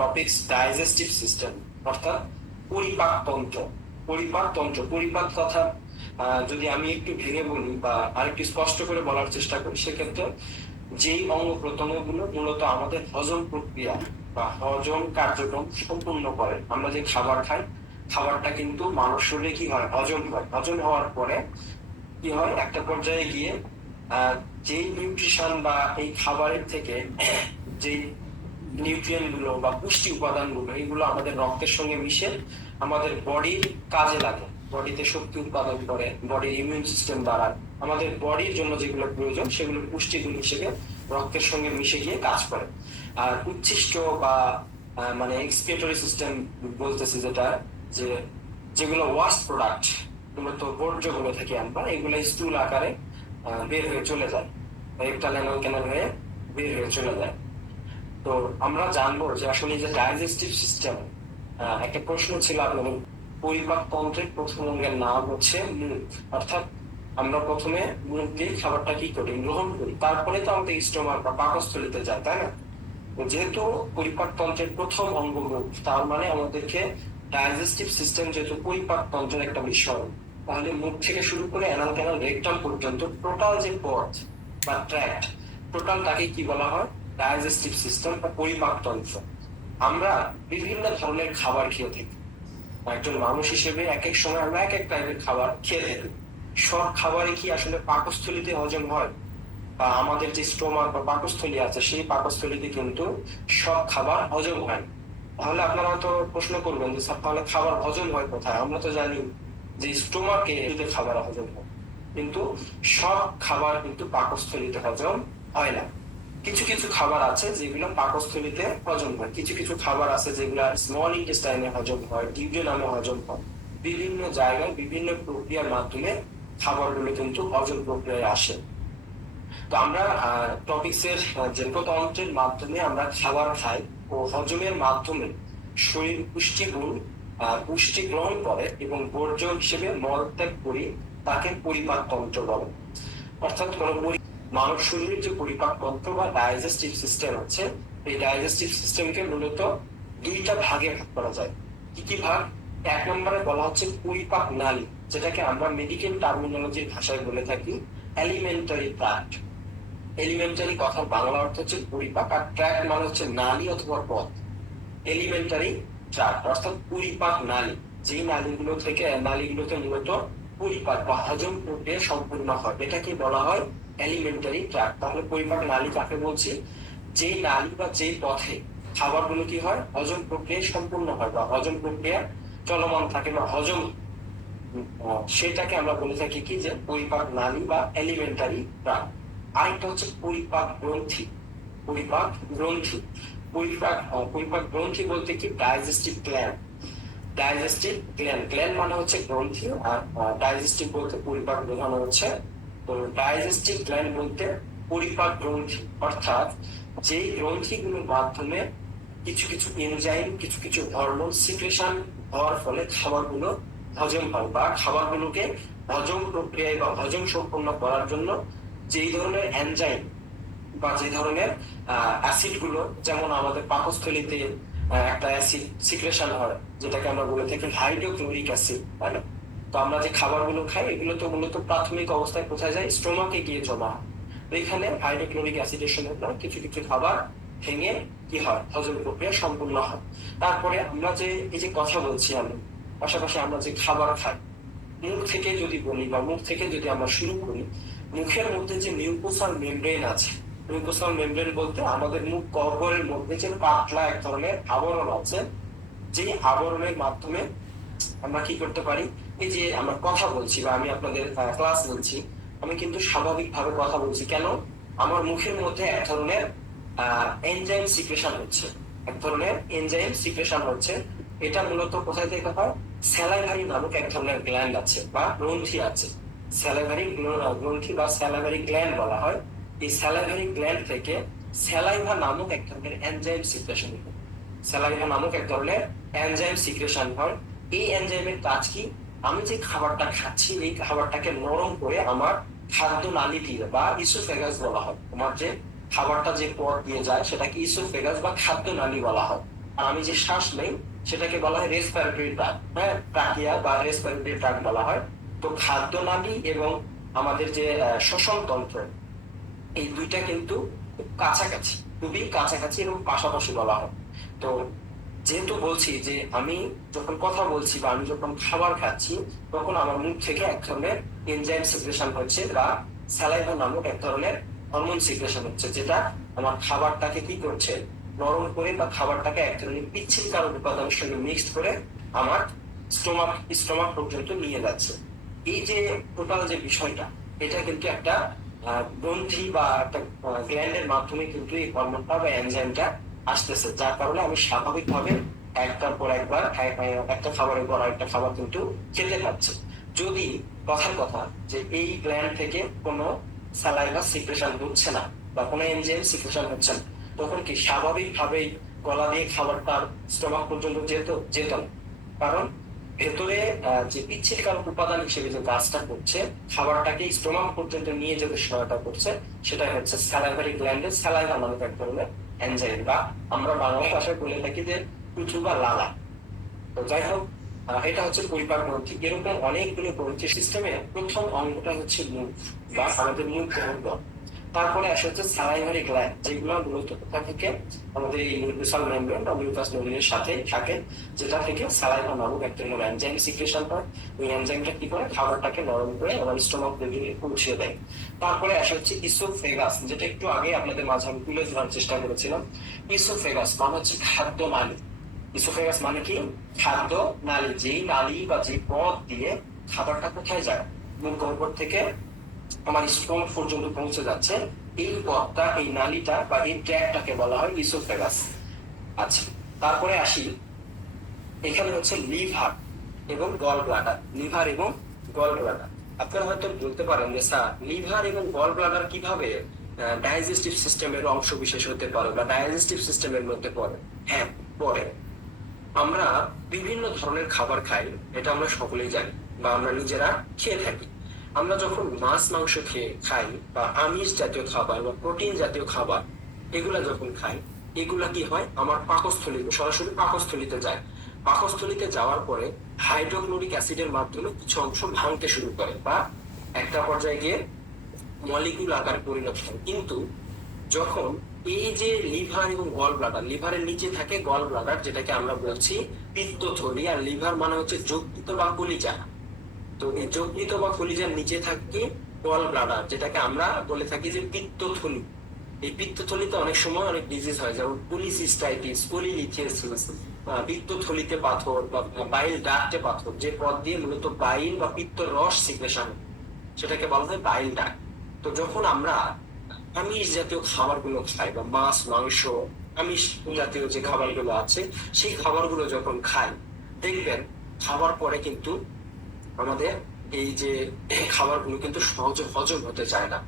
Topics digestive system, অর্থাৎ পরিপাক তন্ত্র। পরিপাক কথা যদি আমি একটু ভেঙে বলি বা আরেকটু স্পষ্ট করে বলার চেষ্টা করি, সেক্ষেত্রে যেই অঙ্গ প্রত্যঙ্গগুলো মূলত আমাদের হজম প্রক্রিয়া বা হজম কার্যক্রম সম্পূর্ণ করে। আমরা যে খাবার খাই, খাবারটা কিন্তু মানুষ শরীরে কি হয়, হজম হয়। হজম হওয়ার পরে কি হয়, একটা পর্যায়ে গিয়ে যেই নিউট্রিশন বা এই খাবারের থেকে যেই নিউট্রিয়েন্ট গুলো বা পুষ্টি উপাদান গুলো, এগুলো আমাদের রক্তের সঙ্গে মিশে আমাদের বডির কাজে লাগে, বডিতে শক্তি উৎপাদন করে, বডির ইমিউন সিস্টেম বাড়ায়। আমাদের বডির জন্য যেগুলো প্রয়োজন সেগুলো পুষ্টিগুলো হিসেবে রক্তের সঙ্গে মিশে গিয়ে কাজ করে। আর উচ্ছিষ্ট বা মানে এক্সক্রিটরি সিস্টেম বলতেছি, যেটা যে যেগুলো ওয়াস্ট প্রোডাক্ট, মূলত বর্জ্যগুলো থেকে আমরা, এগুলো স্থূল আকারে বের হয়ে চলে যায়, রেকটাল অ্যানাল ক্যানাল হয়ে বের হয়ে চলে যায়। তো আমরা জানবো যে আসলে যে ডাইজেস্টিভ সিস্টেম, একটা প্রশ্ন ছিল আপনাদের, পরিপাক তন্ত্রের প্রথম অঙ্গের নাম হচ্ছে মুখ। অর্থাৎ আমরা প্রথমে মুখ দিয়ে খাবারটা কি করি, গ্রহণ করি, তারপরে তো আমাদের স্টোমাক বা পাকস্থলীতে যায়, তাই না? যেহেতু পরিপাক তন্ত্রের প্রথম অঙ্গ মুখ, তার মানে আমাদেরকে ডাইজেস্টিভ সিস্টেম যেহেতু পরিপাক তন্ত্রের একটা বিষয়, তাহলে মুখ থেকে শুরু করে অ্যানাল ক্যানাল রেকটাম পর্যন্ত টোটাল যে পথ বা ট্র্যাক্ট, টোটালটাকে কি বলা হয়, ডাইজেস্টিভ সিস্টেম বা পরিপাক তন্ত্র। আমরা বিভিন্ন ধরনের খাবার খেয়ে থাকি, একজন মানুষ হিসেবে এক এক সময় আমরা এক এক টাইপের খাবার খেয়ে থাকি। সব খাবারই কি আসলে পাকস্থলীতে হজম হয়? বা আমাদের যে স্টোমাক বা পাকস্থলী আছে, সেই পাকস্থলীতে কিন্তু সব খাবার হজম হয় না। তাহলে আপনারা তো প্রশ্ন করবেন যে স্যার, তাহলে খাবার হজম হয় কোথায়? আমরা তো জানি যে স্টোমাকে খাবার হজম হয়, কিন্তু সব খাবার কিন্তু পাকস্থলীতে হজম হয় না। কিছু কিছু খাবার আছে যেগুলো পাকস্থলীতে হজম হয়, কিছু কিছু খাবার আছে যেগুলো স্মল ইন্টেস্টাইনে হজম হয়, ডিউডিনামে হজম হয়। বিভিন্ন জায়গায় বিভিন্ন প্রক্রিয়ার মাধ্যমে খাবারগুলো কিন্তু হজম প্রক্রিয়ায় আসে। তো আমরা টপিক্সের যে তন্ত্রের মাধ্যমে আমরা খাবার খাই ও হজমের মাধ্যমে শরীর পুষ্টি গ্রহণ করে এবং বর্জ্য হিসেবে মলত্যাগ করি, তাকে পরিপাক তন্ত্র বলে। অর্থাৎ মানব শরীরের যে পরিপাক তন্ত্র বা ডাইজেস্টিভ সিস্টেম আছে, এই ডাইজেস্টিভ সিস্টেমকে মূলত দুইটা ভাগে ভাগ করা যায়। কি কি ভাগ? এক নম্বরে বলা হচ্ছে পরিপাক নালী, যেটাকে আমরা মেডিকেল টার্মিনোলজির ভাষায় বলে থাকি এলিমেন্টারি ট্র্যাক্ট। এলিমেন্টারি কথার বাংলা অর্থ হচ্ছে পরিপাক, আর ট্র্যাক্ট মানে হচ্ছে নালী অথবা পথ। এলিমেন্টারি ট্র্যাক্ট অর্থাৎ পরিপাক নালী, যেই নালীগুলোতে মূলত পরিপাক বা হজম প্রক্রিয়া সম্পূর্ণ হয়, এটাকে বলা হয় এলিমেন্টারি ট্র্যাক্ট। তাহলে পরিপাক নালী কাকে বলছি? যেই নালী বা যেই পথে খাবারগুলো কি হয়, হজম প্রক্রিয়া সম্পূর্ণ হয় বা হজম প্রক্রিয়া চলমান থাকে বা হজম, সেটাকে আমরা বলে থাকি কি, যে পরিপাক নালী বা এলিমেন্টারি ট্র্যাক্ট। আরেকটা হচ্ছে পরিপাক গ্রন্থি। পরিপাক গ্রন্থি পরিপাক গ্রন্থি বলতে কি, ডাইজেস্টিভ গ্ল্যান্ড। গ্ল্যান্ড মানে হচ্ছে গ্রন্থি, আর ডাইজেস্টিভ বলতে পরিপাক বোঝানো হচ্ছে। তো ডাইজেস্টিভ গ্ল্যান্ড বলতে পরিপাক গ্রন্থি, অর্থাৎ যেই গ্রন্থিগুলোর মাধ্যমে কিছু কিছু এনজাইম, কিছু কিছু হরমোন সিক্রেশন হওয়ার ফলে খাবারগুলো হজম হয়, বা খাবারগুলোকে হজম প্রক্রিয়ায় বা হজম সম্পন্ন করার জন্য যেই ধরনের এনজাইম বা যে ধরনের অ্যাসিড গুলো, যেমন আমাদের পাকস্থলীতে একটা অ্যাসিড সিক্রেশন হয়, যেটাকে আমরা বলে থাকি হাইড্রোক্লোরিক অ্যাসিড, তাই না? তো আমরা যে খাবারগুলো খাই, এগুলো তো মূলত প্রাথমিক অবস্থায় কোথায় যায়, স্টোমাকে গিয়ে জমা হয়। তো এখানে হাইড্রোক্লোরিক অ্যাসিডের সঙ্গে কিছু কিছু খাবার ভেঙে কি হয়, হজম প্রক্রিয়া সম্পূর্ণ হয়। তারপরে আমরা যে এই যে কথা বলছি আমি, পাশাপাশি আমরা যে খাবার খাই, মুখ থেকে যদি বলি বা মুখ থেকে যদি আমরা শুরু করি, মুখের মধ্যে যে মিউকোসাল মেমব্রেন আছে, মিউকোসাল মেমব্রেন বলতে আমাদের মুখ গহ্বরের মধ্যে যে পাতলা এক ধরনের আবরণ আছে, যে আবরণের মাধ্যমে আমরা কি করতে পারি, এই যে আমরা কথা বলছি বা আমি আপনাদের ক্লাস বলছি, আমি কিন্তু স্বাভাবিকভাবে কথা বলছি। কেন? আমার মুখের মধ্যে এক ধরনের এনজাইম সিক্রেশন হচ্ছে, এক ধরনের এনজাইম সিক্রেশন হচ্ছে। এটা মূলত কোথায় থেকে হয়? স্যালাইভারি নামক এক ধরনের গ্ল্যান্ড আছে বা গ্রন্থি আছে, স্যালাইভারি গ্রন্থি বা স্যালাইভারি গ্ল্যান্ড বলা হয়। এই স্যালাইভারি গ্ল্যান্ড থেকে স্যালাইভা নামক এক ধরনের এনজাইম সিক্রেশন হয়। স্যালাইভা নামক এক ধরনের এনজাইম সিক্রেশন হয়। এই এনজাইমের কাজ কি? আমি যে খাবারটা খাচ্ছি, এই খাবারটাকে নরম করে আমার খাদ্য নালী দিয়ে বা ইসোফেগাস বলা হয়, তোমার যে খাবারটা যে পথ দিয়ে যায় সেটাকে ইসোফেগাস বা খাদ্য নালী বলা হয়। আর আমি যে শ্বাস নেই সেটাকে বলা হয় রেসপিরেটরি ট্র্যাক্ট, হ্যাঁ, ট্রাকিয়া বা রেসপিরেটরি ট্র্যাক্ট বলা হয়। তো খাদ্য নালী এবং আমাদের যে শ্বসন তন্ত্র, এই দুইটা কিন্তু খুব কাছাকাছি, খুবই কাছাকাছি এবং পাশাপাশি বলা হয়। তো যেহেতু বলছি যে আমি যখন কথা বলছি বা আমি যখন খাবার খাচ্ছি, তখন আমার মুখ থেকে এক ধরনের এনজাইম সিক্রেশন হচ্ছে বা স্যালাইভা নামক এক ধরনের হরমোন সিক্রেশন হচ্ছে, যেটা আমার খাবারটাকে কি করছে, নরম করে বা খাবারটাকে এক ধরনের পিচ্ছিলকারক উপাদানের সঙ্গে মিক্সড করে আমার স্টোমাক স্টোমাক পর্যন্ত নিয়ে যাচ্ছে। এই যে টোটাল যে বিষয়টা, এটা কিন্তু একটা গ্রন্থি বা একটা গ্ল্যান্ডের মাধ্যমে কিন্তু এই হরমোনটা বা এনজাইমটা আসতেছে, যার কারণে আমি স্বাভাবিকভাবে একটার পর একবার একটা খাবারের পর একটা খাবার কিন্তু খেতে পাচ্ছি। যদি কথার কথা যে এই গ্ল্যান্ড থেকে কোনো স্যালাইভা সিক্রেশন হচ্ছে না বা কোনো এনজাইম সিক্রেশন হচ্ছে না, তখন কি স্বাভাবিকভাবেই গলা দিয়ে খাবারটা স্টোমাক পর্যন্ত যেত না। কারণ ভেতরে যে পিচ্ছিলকারক উপাদান হিসেবে যে কাজটা করছে, খাবারটাকে স্টোমাক পর্যন্ত নিয়ে যেতে সহায়তা করছে, সেটা হচ্ছে স্যালাইভারি গ্ল্যান্ডের স্যালাইভা নামক এক ধরনের এনজাইম, বা আমরা বাংলা ভাষায় বলে থাকি যে টুথু বা লালা। তো যাই হোক, এটা হচ্ছে পরিপাক গ্রন্থি। এরকম অনেকগুলো গ্রন্থি সিস্টেমে প্রথম অঙ্গটা হচ্ছে মুখ বা আমাদের মুখ অঙ্গ। তারপরে আসে হচ্ছে স্যালাইভারি গ্ল্যান্ড, যেগুলো মূলত কোথা থেকে আমাদের এই মিউকাসাল মেমব্রেন বা মিউকাস মেমব্রেনের সাথে থাকে, যেটা থেকে স্যালাইভা নামক একটা এনজাইম সিক্রেশন হয়। ওই এনজাইমটা কি করে খাবারটাকে নরম করে আমার স্টোমাক পর্যন্ত পৌঁছে দেয়। তারপরে আসে হচ্ছে ইসোফেগাস, যেটা একটু আগে আপনাদের মাঝে আমি তুলে ধরার চেষ্টা করেছিলাম। ইসোফেগাস মানে হচ্ছে খাদ্য নালী। ইসোফেগাস মানে কি? খাদ্য নালী। যেই নালী বা যে পথ দিয়ে খাবারটা কোথায় যায়, মুখ গহ্বর থেকে আমার স্টোমাক পর্যন্ত পৌঁছে যাচ্ছে, এই পথটা, এই নালীটা বা এই ট্র্যাকটাকে বলা হয় ইসোফেগাস। আচ্ছা, তারপরে আসি, এখানে হচ্ছে লিভার এবং গল ব্লাডার। লিভার এবং গল ব্লাডার, আপনারা হয়তো বলতে পারেন যে স্যার, লিভার এবং গল ব্লাডার কিভাবে ডাইজেস্টিভ সিস্টেমের অংশ বিশেষ হতে পারে বা ডাইজেস্টিভ সিস্টেমের মধ্যে পড়ে? হ্যাঁ, পড়ে। আমরা বিভিন্ন ধরনের খাবার খাই, এটা আমরা সকলেই জানি বা আমরা নিজেরা খেয়ে থাকি। আমরা যখন মাছ মাংস খেয়ে খাই বা আমিষ জাতীয় খাবার বা প্রোটিন জাতীয় খাবার, এগুলা যখন খাই, এগুলা কি হয়, আমার পাকস্থলীতে, সরাসরি পাকস্থলীতে যায়। পাকস্থলীতে যাওয়ার পরে হাইড্রোক্লোরিক অ্যাসিডের মাধ্যমে কিছু অংশ ভাঙতে শুরু করে বা একটা পর্যায়ে গিয়ে মলিকিউল আকারে পরিণত হয়। কিন্তু যখন এই যে লিভার এবং গল ব্লাডার, লিভারের নিচে থাকে গল ব্লাডার, যেটাকে আমরা বলছি পিত্তথলি, আর লিভার মানে হচ্ছে যকৃত বা কলিজা। তো এই যকৃত বা কলিজার নিচে থাকে গল ব্লাডার, যেটাকে আমরা বলে থাকি যে পিত্তথলি। এই পিত্তথলিতে অনেক সময় অনেক ডিজিজ হয়, যেমন পলিসিস্টাইটিস, পলিলিথিয়াসিস, পিত্তথলিতে পাথর বা বাইল ডাক্টে পাথর, যে পথ দিয়ে মূলত বাইল বা পিত্ত রস সিক্রেশন, সেটাকে বলা হয় বাইল ডাক্ট। তো যখন আমরা আমিষ জাতীয় খাবারগুলো খাই বা মাছ মাংস, আমিষ জাতীয় যে খাবারগুলো আছে, সেই খাবারগুলো যখন খাই, দেখবেন খাবার পরে কিন্তু আমাদের এই যে খাবারগুলো কিন্তু সহজে হজম হতে চায় না।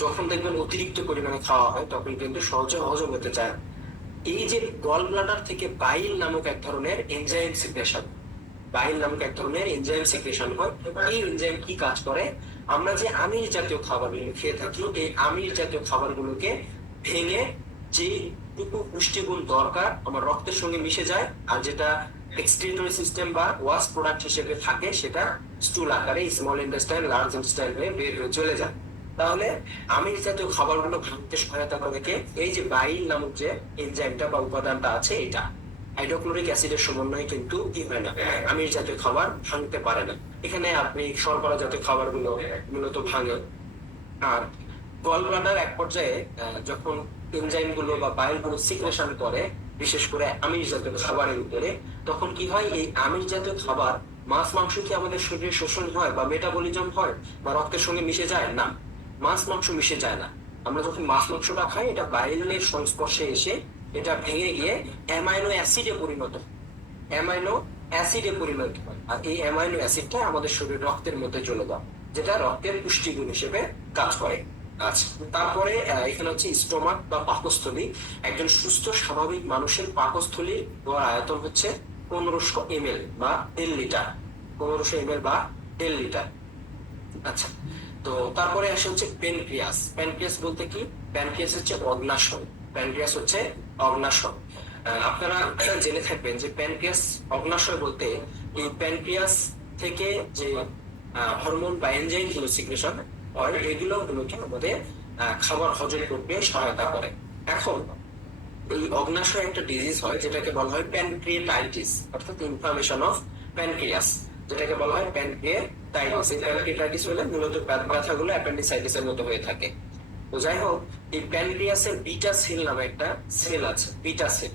যখন দেখবেন অতিরিক্ত পরিমাণে খাওয়া হয়, তখন কিন্তু সহজে হজম হতে চায় না। এই যে গল ব্লাডার থেকে বাইল নামক এক ধরনের এনজাইম সিক্রেশন, বাইল নামক এক ধরনের এনজাইম সিক্রেশন হয়। এই এনজাইম কি কাজ করে, আমরা যে আমিষ জাতীয় খাবারগুলো খেয়ে থাকি, এই আমিষ জাতীয় খাবারগুলোকে ভেঙে যেটুকু পুষ্টিগুণ দরকার আমার রক্তের সঙ্গে মিশে যায়, আর যেটা এক্সক্রিটরি সিস্টেম বা ওয়াশ প্রোডাক্ট হিসেবে থাকে, সেটা স্টুল আকারে স্মল ইন্টেস্টাইন, লার্জ ইন্টেস্টাইন হয়ে বের হয়ে চলে যায়। তাহলে আমিষ জাতীয় খাবারগুলো ভাঙতে সহায়তা করে কে? এই যে বাইল নামক যে এনজাইমটা বা উপাদানটা আছে, এটা হাইড্রোক্লোরিক অ্যাসিডের সমন্বয়ে কিন্তু কি হয় না, আমিষ জাতীয় খাবার ভাঙতে পারে না। এখানে আপনি শর্করা জাতীয় খাবারগুলো মূলত ভাঙে। আর গল ব্লাডার এক পর্যায়ে যখন এনজাইম গুলো বা বাইল গুলো সিক্রেশন করে, বিশেষ করে আমিষ জাতীয় খাবারের উপরে, তখন কি হয়, এই আমিষ জাতীয় খাবার, মাছ মাংস কি আমাদের শরীরে শোষণ হয় বা মেটাবলিজম হয় বা রক্তের সঙ্গে মিশে যায়? না, মাছ মাংস মিশে যায় না। আমরা যখন মাছ মাংসটা খাই, এটা বাইলের সংস্পর্শে এসে এটা ভেঙে গিয়ে অ্যামাইনো অ্যাসিডে পরিণত হয়, অ্যামাইনো অ্যাসিডে পরিণত হয়। আর এই অ্যামাইনো অ্যাসিডটা আমাদের শরীর রক্তের মধ্যে চলে যায়, যেটা রক্তের পুষ্টিগুণ হিসেবে কাজ করে। আচ্ছা, তারপরে এখানে হচ্ছে স্টোমাক বা পাকস্থলী। একজন সুস্থ স্বাভাবিক মানুষের পাকস্থলী গড় আয়তন হচ্ছে 1500 ml বা 1.5 লিটার, 1500 ml বা 1.5 লিটার। আচ্ছা, তো তারপরে আসে হচ্ছে প্যানক্রিয়াস। প্যানক্রিয়াস বলতে কি? প্যানক্রিয়াস হচ্ছে অগ্নাশয়। প্যানক্রিয়াস হচ্ছে অগ্নাশয়। আপনারা জেনে থাকবেন যে প্যানক্রিয়াস অগ্নাশয় বলতে এই প্যানক্রিয়াস থেকে যে হরমোন বা এনজাইম গুলো সিক্রেশন হয় এগুলো মূলত আমাদের খাবার হজম করতে সহায়তা করে। এখন এই অগ্নাশয় একটা ডিজিজ হয় যেটাকে বলা হয় প্যানক্রিয়েটাইটিস, অর্থাৎ ইনফ্লামেশন অফ প্যানক্রিয়াস, যেটাকে বলা হয় প্যানক্রিয়েটাইটিস। এই প্যানক্রিয়েটাইটিস হলে মূলত ব্যথাগুলো অ্যাপেন্ডিসাইটিস এর মতো হয়ে থাকে। তো যাই হোক, এই প্যানক্রিয়াসের বিটা সেল নামে একটা সেল আছে, বিটা সেল।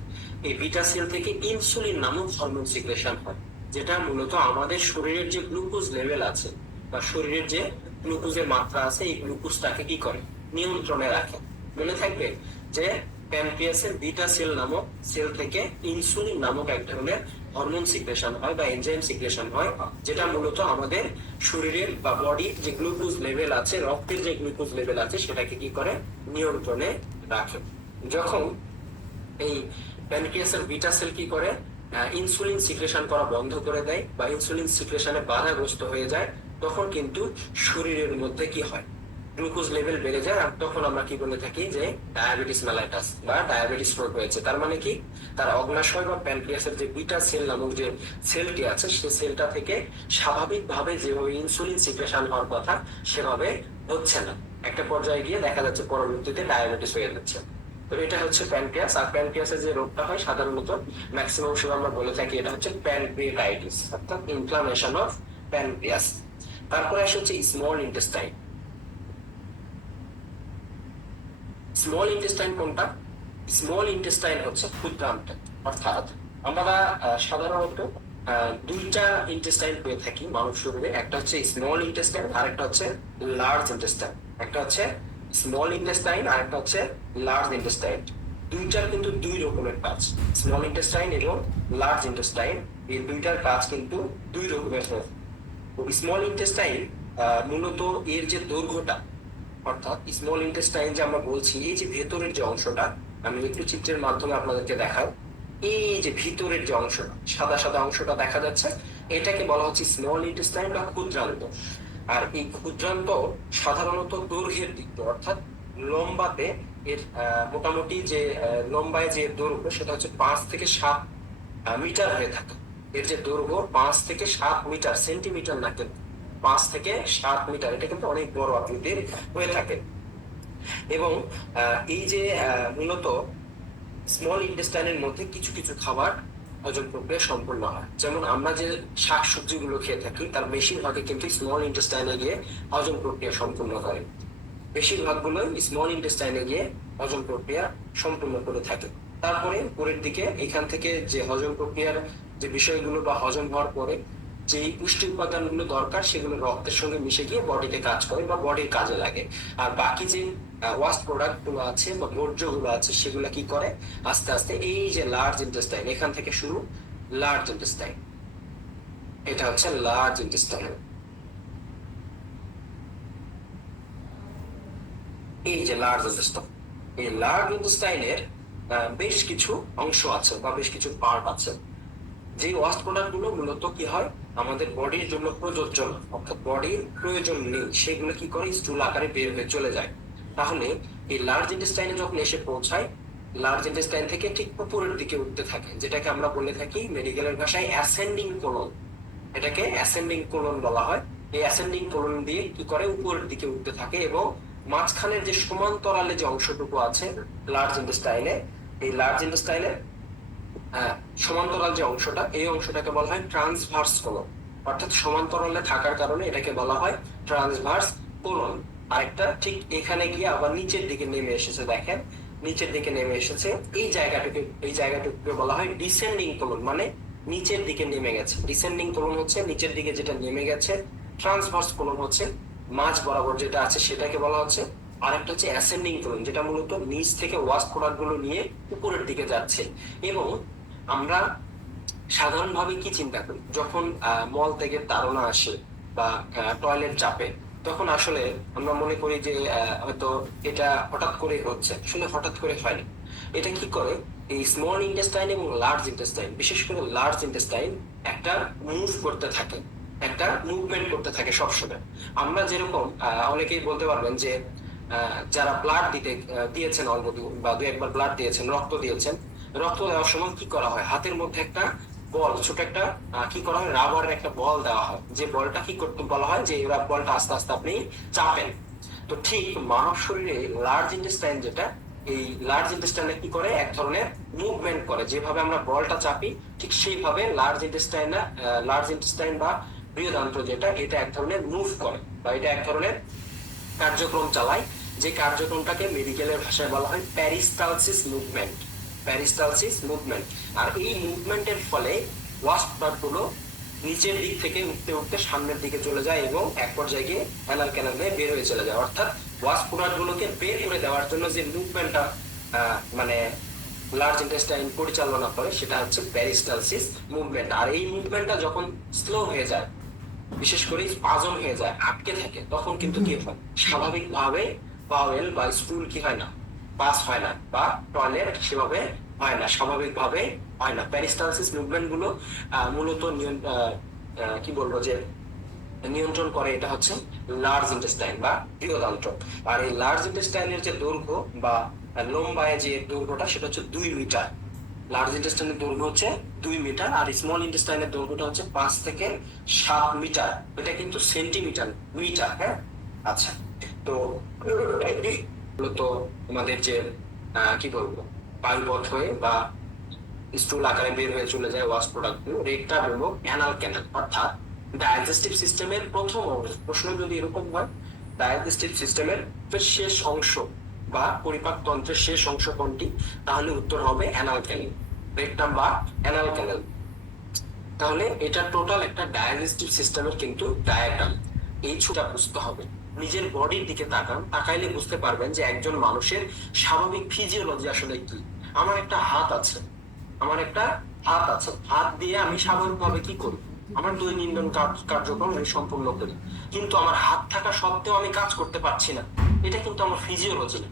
এই বিটা সেল থেকে ইনসুলিন নামক হরমোন সিক্রেশন হয়, যেটা মূলত আমাদের শরীরের যে গ্লুকোজ লেভেল আছে বা শরীরের যে গ্লুকোজের মাত্রা আছে এই গ্লুকোজটাকে কি করে, নিয়ন্ত্রণে রাখে। মনে থাকবে যে প্যানক্রিয়াসের বিটা সেল নামক সেল থেকে ইনসুলিন নামক এক ধরনের হরমোন সিক্রেশন হয় বা এনজাইম সিক্রেশন হয়, যেটা মূলত আমাদের শরীরের বা বডির যে গ্লুকোজ লেভেল আছে, রক্তের যে গ্লুকোজ লেভেল আছে সেটাকে কি করে, নিয়ন্ত্রণে রাখে। যখন এই প্যানক্রিয়াসের বিটা সেল কি করে, ইনসুলিন সিক্রেশন করা বন্ধ করে দেয় বা ইনসুলিন সিক্রেশনে বাধাগ্রস্ত হয়ে যায়, তখন কিন্তু শরীরের মধ্যে কি হয়, গ্লুকোজ লেভেল বেড়ে যায়। আর তখন আমরা কি বলে থাকি যে ডায়াবেটিস মেলাইটাস বা ডায়াবেটিস রোগ হয়েছে। তার মানে কি, তার অগ্নাশয় বা প্যানক্রিয়াসের যে বিটা সেল নামক যে সেলটি আছে সেই সেলটা থেকে স্বাভাবিকভাবে যেভাবে ইনসুলিন সিক্রেশন হওয়ার কথা সেভাবে হচ্ছে না। একটা পর্যায়ে গিয়ে দেখা যাচ্ছে পরবর্তীতে ডায়াবেটিস হয়ে যাচ্ছে। তো এটা হচ্ছে প্যানক্রিয়াস। আর প্যানক্রিয়াসের যে রোগটা হয় সাধারণত ম্যাক্সিমাম সময় আমরা বলে থাকি এটা হচ্ছে প্যানক্রিয়েটাইটিস, অর্থাৎ ইনফ্লামেশন অফ প্যানক্রিয়াস। তারপরে আসে হচ্ছে স্মল ইন্টেস্টাইন। স্মল ইন্টেস্টাইন কোনটা? স্মল ইন্টেস্টাইন হচ্ছে ক্ষুদ্রান্ত, অর্থাৎ আমরা সাধারণত দুইটা ইন্টেস্টাইন পেয়ে থাকি মানব শরীরে, একটা হচ্ছে স্মল ইন্টেস্টাইন আর একটা হচ্ছে লার্জ ইন্টেস্টাইন। একটা হচ্ছে স্মল ইন্টেস্টাইন আর একটা হচ্ছে লার্জ ইন্টেস্টাইন। দুইটার কিন্তু দুই রকমের কাজ, স্মল ইন্টেস্টাইন এবং লার্জ ইন্টেস্টাইন, এই দুইটার কাজ কিন্তু দুই রকমের হয়। স্মল ইন্টেস্টাইন মূলত এর যে দৈর্ঘ্যটা, অর্থাৎ স্মল ইন্টেস্টাইন যে আমরা বলছি, এই যে ভেতরের যে অংশটা, আমি একটু চিত্রের মাধ্যমে আপনাদেরকে দেখাই। এই যে ভিতরের যে অংশটা, সাদা সাদা অংশটা দেখা যাচ্ছে, এটাকে বলা হচ্ছে স্মল ইন্টেস্টাইন বা ক্ষুদ্রান্ত। আর এই ক্ষুদ্রান্ত সাধারণত দৈর্ঘ্যের দিক দিয়ে, অর্থাৎ লম্বাতে এর মোটামুটি যে লম্বায় যে দৈর্ঘ্য সেটা হচ্ছে 5 থেকে 7 মিটার হয়ে থাকে। এর যে দৈর্ঘ্য 5 থেকে 7 মিটার, সেন্টিমিটার না কিন্তু 5 থেকে 7 মিটার, এটা কিন্তু অনেক বড় আকৃতির হয়ে থাকে। এবং এই যে মূলত স্মল ইন্টেস্টাইনের মধ্যে কিছু কিছু খাবার হজম প্রক্রিয়া সম্পূর্ণ হয়। যেমন আমরা যে শাক সবজিগুলো খেয়ে থাকি তার বেশিরভাগই কিন্তু স্মল ইন্টেস্টাইনে গিয়ে হজম প্রক্রিয়া সম্পূর্ণ করে। বেশিরভাগগুলো স্মল ইন্টেস্টাইনে গিয়ে হজম প্রক্রিয়া সম্পূর্ণ করে থাকে। তারপরে উপরের দিকে এখান থেকে যে হজম প্রক্রিয়ার যে বিষয়গুলো বা হজম হওয়ার পরে যে পুষ্টি উপাদানগুলো দরকার সেগুলো রক্তের সঙ্গে মিশে গিয়ে বডিতে কাজ করে বা বডির কাজে লাগে। আর বাকি যে ওয়াস্ট প্রোডাক্ট গুলো আছে বা বর্জ্যগুলো আছে সেগুলো কি করে, আস্তে আস্তে এই যে লার্জ ইন্টেস্টাইন, এখান থেকে শুরু লার্জ ইন্টেস্টাইন, এটা হচ্ছে লার্জ ইন্টেস্টাইন। এই যে লার্জ ইন্টেস্টাইন, এই লার্জ ইন্টেস্টাইনের বেশ কিছু অংশ আছে বা বেশ কিছু পার্ট আছে। যে ওয়াস্ট প্রোডাক্ট গুলো মূলত কি হয়, আমাদের বডির জন্য প্রযোজ্য না, অর্থাৎ বডির প্রয়োজন নেই, সেগুলো কি করে স্থূল আকারে বের হয়ে চলে যায়। তাহলে এই লার্জ ইন্টেস্টাইনে যখন এসে পৌঁছায়, লার্জ ইন্টেস্টাইন থেকে ঠিক উপরের দিকে উঠতে থাকে, যেটাকে আমরা বলে থাকি মেডিকেলের ভাষায় অ্যাসেন্ডিং কোলন। এটাকে অ্যাসেন্ডিং কোলন বলা হয়। এই অ্যাসেন্ডিং কোলন দিয়ে কি করে উপরের দিকে উঠতে থাকে এবং মাঝখানের যে সমান্তরালে যে অংশটুকু আছে লার্জ ইন্টেস্টাইনে, এই লার্জ ইন্টেস্টাইনে সমান্তরাল যে অংশটা, এই অংশটাকে বলা হয় ট্রান্সভার্স কোলন। অর্থাৎ সমান্তরালে থাকার কারণে এটাকে বলা হয় ট্রান্সভার্স কোলন। আরেকটা ঠিক এখানে গিয়ে আবার নিচের দিকে নেমে এসেছে, দেখেন নিচের দিকে নেমে এসেছে, এই জায়গাটুকুকে বলা হয় ডিসেন্ডিং কোলন, মানে নিচের দিকে নেমে গেছে। ডিসেন্ডিং কোলন হচ্ছে নিচের দিকে যেটা নেমে গেছে, ট্রান্সভার্স কোলন হচ্ছে মাঝ বরাবর যেটা আছে সেটাকে বলা হচ্ছে। আরেকটা হচ্ছে অ্যাসেন্ডিং কোলন, যেটা মূলত নিচ থেকে ওয়াস্ট প্রোডাক্ট গুলো নিয়ে উপরের দিকে যাচ্ছে। এবং আমরা সাধারণভাবে কি চিন্তা করি, যখন মল থেকে তাড়না আসে বা টয়লেট চাপে, তখন আসলে আমরা মনে করি যে হয়তো এটা হঠাৎ করে হচ্ছে, আসলে হঠাৎ করে হয় না। এটা কি করে, এই স্মল ইন্টেস্টাইন এবং লার্জ ইন্টেস্টাইন, বিশেষ করে লার্জ ইন্টেস্টাইন একটা মুভ করতে থাকে, একটা মুভমেন্ট করতে থাকে সবসময়। আমরা যেরকম অনেকেই বলতে পারবেন যে যারা ব্লাড দিয়েছেন অলরেডি বা দু একবার ব্লাড দিয়েছেন, রক্ত দিয়েছেন, রক্ত দেওয়ার সময় কি করা হয়, হাতের মধ্যে একটা বল, ছোট একটা কি করা হয়, রাবারের একটা বল দেওয়া হয়, যে বলটা কি করতে বলা হয়, যে এবার বলটা আস্তে আস্তে আপনি চাপেন। তো ঠিক মানব শরীরে লার্জ ইন্টেস্টাইন যেটা, এই লার্জ ইন্টেস্টাইনে কি করে, এক ধরনের মুভমেন্ট করে, যেভাবে আমরা বলটা চাপি ঠিক সেইভাবে লার্জ ইন্টেস্টাইন বা বৃহদান্ত্র যেটা, এটা এক ধরনের মুভ করে বা এটা এক ধরনের কার্যক্রম চালায়, যে কার্যক্রমটাকে মেডিকেলের ভাষায় বলা হয় প্যারিস্টালসিস মুভমেন্ট। প্যারিস্টালসিস মুভমেন্ট। আর এই মুভমেন্টের ফলে ওয়াস্প গুলো নিচের দিক থেকে উঠতে উঠতে সামনের দিকে চলে যায় এবং এক পর্যায়ে গিয়ে অ্যানাল ক্যানাল হয়ে বের হয়ে চলে যায়। অর্থাৎ ওয়াস্প গুলোকে বের করে দেওয়ার জন্য যে মুভমেন্টটা মানে লার্জ ইন্টেস্টাইন পরিচালনা করে, সেটা হচ্ছে প্যারিস্টালসিস মুভমেন্ট। আর এই মুভমেন্টটা যখন স্লো হয়ে যায়, বিশেষ করে স্পাজম হয়ে যায়, আটকে থাকে, তখন কিন্তু কি হয়, স্বাভাবিকভাবে বাওয়েল বা স্টুল কি হয় না, পাস হয় না, বা টয়লেট সেভাবে হয় না, স্বাভাবিকভাবে হয় না। প্যারিস্টালসিস মুভমেন্ট গুলো মূলত কি বলবো যে নিয়ন্ত্রণ করে, এটা হচ্ছে লার্জ ইন্টেস্টাইন বা বৃহদান্ত্র। আর এই লার্জ ইন্টেস্টাইনের যে দৈর্ঘ্য বা লম্বায় যে দৈর্ঘ্যটা, সেটা হচ্ছে 2 মিটার। লার্জ ইন্টেস্টাইনের দৈর্ঘ্য হচ্ছে 2 মিটার, আর স্মল ইন্টেস্টাইনের দৈর্ঘ্যটা হচ্ছে 5 থেকে 7 মিটার। এটা কিন্তু সেন্টিমিটার, মিটার, হ্যাঁ। আচ্ছা, তো মূলত আমাদের যে কি বলবো, বায়ুপথ হয়ে বা স্টুল আকারে বের হয়ে চলে যায় ওয়াশ প্রোডাক্ট গুলো, রেকটাম এবং অ্যানাল ক্যানাল। অর্থাৎ ডাইজেস্টিভ সিস্টেমের প্রথম অংশ, প্রশ্ন যদি এরকম হয় ডাইজেস্টিভ সিস্টেমের শেষ অংশ বা পরিপাক তন্ত্রের শেষ অংশ কোনটি, তাহলে উত্তর হবে অ্যানাল ক্যানাল, রেকটাম বা অ্যানাল ক্যানাল। তাহলে এটা টোটাল একটা ডাইজেস্টিভ সিস্টেমের কিন্তু ডায়াগ্রাম। এই ছবিটা বুঝতে হবে, নিজের বডির দিকে তাকান, তাকাইলে বুঝতে পারবেন যে একজন মানুষের স্বাভাবিক ফিজিওলজি আসলে কি। আমার একটা হাত আছে, হাত দিয়ে আমি স্বাভাবিকভাবে কি করি, আমার দৈনন্দিন কার্যক্রম আমি সম্পূর্ণ করি, কিন্তু আমার হাত থাকা সত্ত্বেও আমি কাজ করতে পারছি না। এটা কিন্তু আমার ফিজিওলজি না,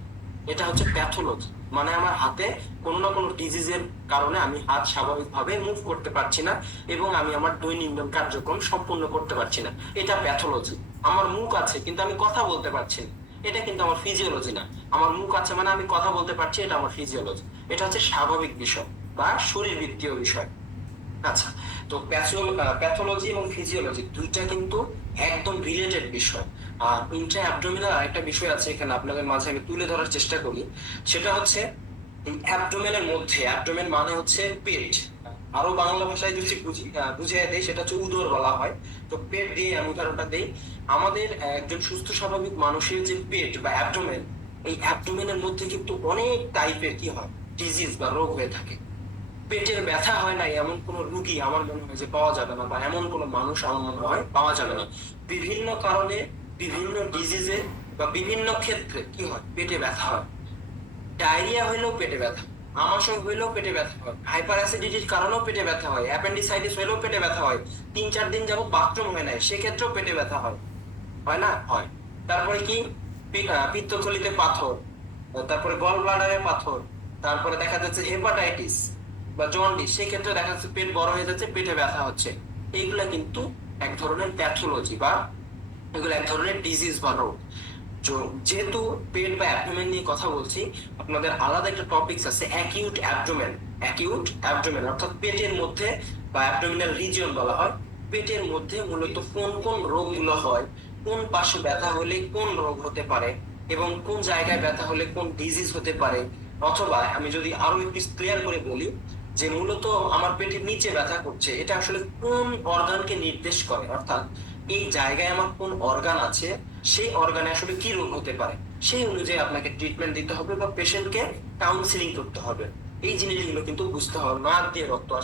এটা হচ্ছে প্যাথোলজি। মানে আমার হাতে কোনো না কোনো ডিজিজের কারণে আমি হাত স্বাভাবিকভাবে মুভ করতে পারছি না এবং আমি আমার দৈনন্দিন কার্যক্রম সম্পূর্ণ করতে পারছি না, এটা প্যাথোলজি। আমার মুখ আছে কিন্তু আমি কথা বলতে পারছি না, এটা কিন্তু আমার ফিজিওলজি না। আমার মুখ আছে মানে আমি কথা বলতে পারছি, এটা আমার ফিজিওলজি। এটা হচ্ছে স্বাভাবিক বিষয় বা শরীরবৃত্তীয় বিষয়। আচ্ছা, তো প্যাথোলজি এবং ফিজিওলজি দুইটা কিন্তু একদম রিলেটেড বিষয়। আর ইন্ট্রা অ্যাবডোমিনাল আরেকটা বিষয় আছে এখানে আপনাদের মাঝে আমি তুলে ধরার চেষ্টা করি, সেটা হচ্ছে এই অ্যাবডোমেনের মধ্যে, অ্যাবডোমেন মানে হচ্ছে পেট, আরো বাংলা ভাষায় যদি বুঝিয়ে দেয় সেটা হচ্ছে উদর বলা হয়। তো পেট দিয়ে আমি উদাহরণটা দেই। আমাদের একজন সুস্থ স্বাভাবিক মানুষের যে পেট বা অ্যাবডোমেন, এই অ্যাবডোমেনের মধ্যে কিন্তু অনেক টাইপের কি হয়, ডিজিজ বা রোগ হয়ে থাকে। পেটের ব্যথা হয় না এমন কোন রুগী আমার মনে হয় যে পাওয়া যাবে না, বা এমন কোন মানুষ আমার মনে হয় পাওয়া যাবে না। বিভিন্ন কারণে, বিভিন্ন ডিজিজে বা বিভিন্ন ক্ষেত্রে কি হয়, পেটে ব্যথা হয়। ডায়রিয়া হইলেও পেটে ব্যথা, আমাশয় হইলেও পেটে ব্যথা হয়, হাইপার অ্যাসিডিটির কারণেও পেটে ব্যথা হয়, অ্যাপেন্ডিসাইটিস হইলেও পেটে ব্যথা হয়, 3-4 দিন যাবত বাথরুম হয় না সেক্ষেত্রেও পেটে ব্যথা হয়, হয় না, হয়। তারপরে কি, পিত্তথলিতে পাথর, তারপরে গল ব্লাডারে পাথর, তারপরে দেখা যাচ্ছে হেপাটাইটিস বা জন্ডিস, সেই ক্ষেত্রে দেখা যাচ্ছে পেট বড় হয়ে যাচ্ছে, পেটে ব্যথা হচ্ছে। এইগুলা কিন্তু এক ধরনের প্যাথোলজি বা এগুলো এক ধরনের ডিজিজ বা রোগ। যেহেতু পেট বা অ্যাবডোমেন নিয়ে কথা বলছি, আপনাদের আলাদা একটা টপিকস আছে অ্যাকিউট অ্যাবডোমেন। অ্যাকিউট অ্যাবডোমেন অর্থাৎ পেটের মধ্যে বা অ্যাবডোমিনাল রিজিয়ন বলা হয়, পেটের মধ্যে মূলত কোন কোন রোগগুলো হয়, কোন পাশে ব্যথা হলে কোন রোগ হতে পারে, এবং কোন জায়গায় ব্যথা হলে কোন ডিজিজ হতে পারে। অথবা আমি যদি আরো একটু ক্লিয়ার করে বলি, যে মূলত আমার পেটের নিচে ব্যথা করছে, এটা আসলে কোন অর্গানকে নির্দেশ করে, অর্থাৎ এই জায়গায় আমার কোন অর্গান আছে, সেই অর্গানে আসলে কি রোগ হতে পারে, সেই অনুযায়ী আপনাকে ট্রিটমেন্ট দিতে হবে বা পেশেন্টকে কাউন্সিলিং করতে হবে। এই জিনিসগুলো কিন্তু বুঝতে হবে, নাক দিয়ে রক্ত আসে